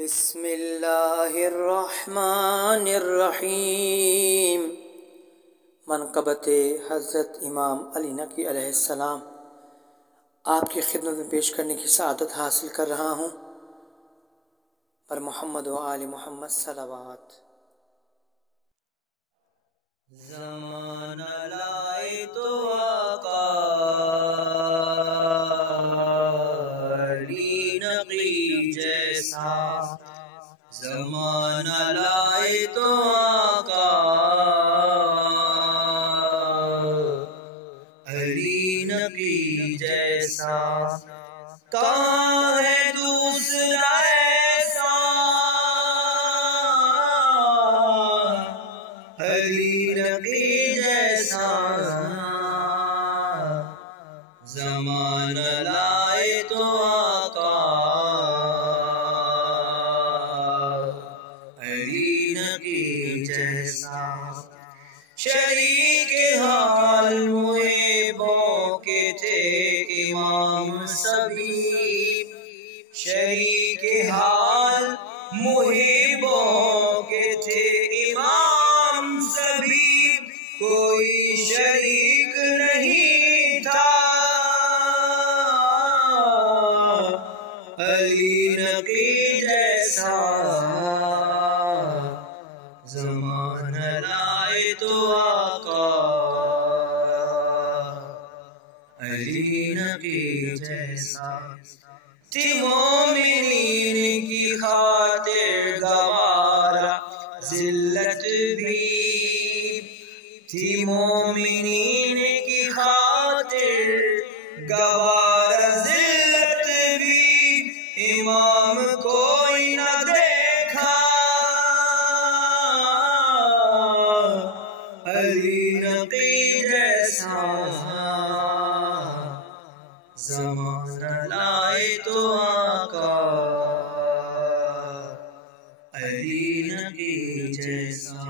بسم اللہ الرحمن الرحیم۔ منقبت حضرت امام علی نقوی علیہ السلام آپ کی خدمت میں پیش کرنے کی سعادت حاصل کر رہا ہوں۔ پر محمد و آل محمد صلوات۔ زمانہ لائے تو آقا علی نقوی جیسا، زمانہ لائے تو آقا علی نقوی جیسا، کہاں ہے دوسرا ایسا علی نقوی جیسا، زمانہ لائے تو آقا علی نقوی جیسا، شریک حال محبوں کے تھے امام سبھی، شریک حال محبوں کے تھے امام سبھی، کوئی شریک نہیں تھا علی نقوی جیسا، زمانہ لائے تو آقا علی نقوی جیسا، تھی مومنین کی خاطر گوارا ذلت بھی، تھی مومنین کی خاطر گوارا ذلت بھی، امام کوئی نہ دیکھا علی نقوی جیسا، زمانہ لائے تو آقا علی نقوی جیسا،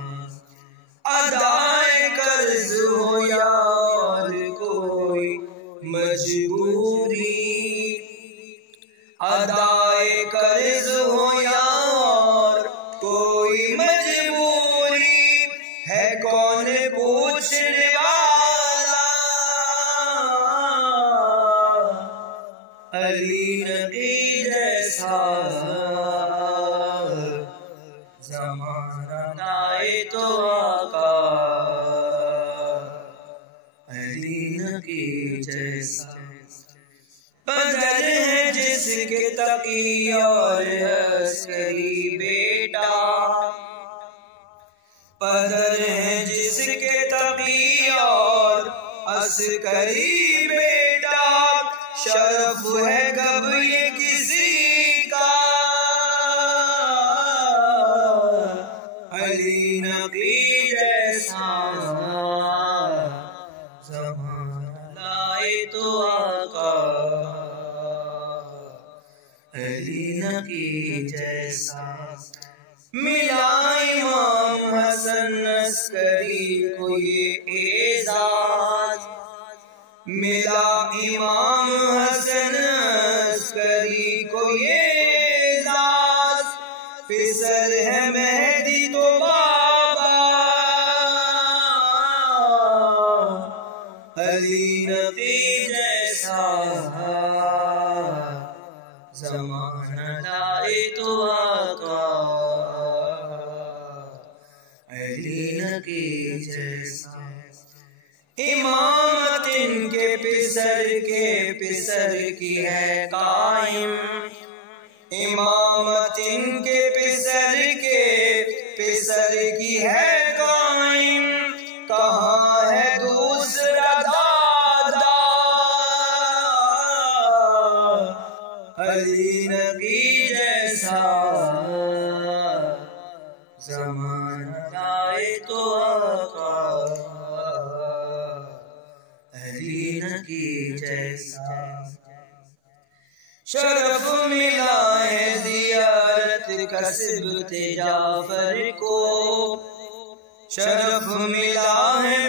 ادائے قرض ہو یا اور کوئی مجبوری، ادائے قرض ہو یا اور کوئی مجبوری، ہے کون پوچھنے والا علی نقوی جیسا، زمانہ لائے تو آقا علی نقوی جیسا، بدر ہے جس کے تقی اور عسکری بیٹا، بدر ہے جس کے تقی اور عسکری بیٹا، شرف ہے کب یہ کسی کا علی نقوی جیسا، زمانہ لائے تو آقا علی نقوی جیسا، ملا امام حسن عسکری کو یہ اعزاز، ملا امام حسن عسکری کو یہ اعزاز، پسر ہے مہدی تو بابا علی نقوی جیسا، زمانہ لائے تو آقا علی نقوی جیسا، امامت ان کے پسر کی ہے قائم، امامت ان کے پسر کی ہے قائم، کہاں ہے دوسرا دادا علی نقوی جیسا، زمانہ لائے تو آقا علی نقوی جیسا، شرف ملا ہے زیارت کسبت جعفر کو، شرف ملا ہے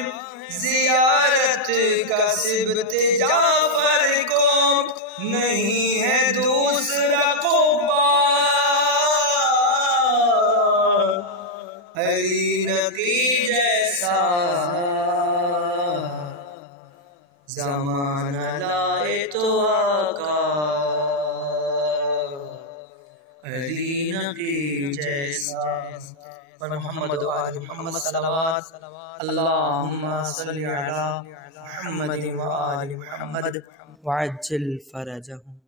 زیارت کسبت جعفر کو، نہیں ہے دوسرا قبا زمانہ لائے تو آقا علی نقی جیسا پر محمد و آل محمد صلوات اللہم صلی علی محمد و آل محمد وعجل فرجہم.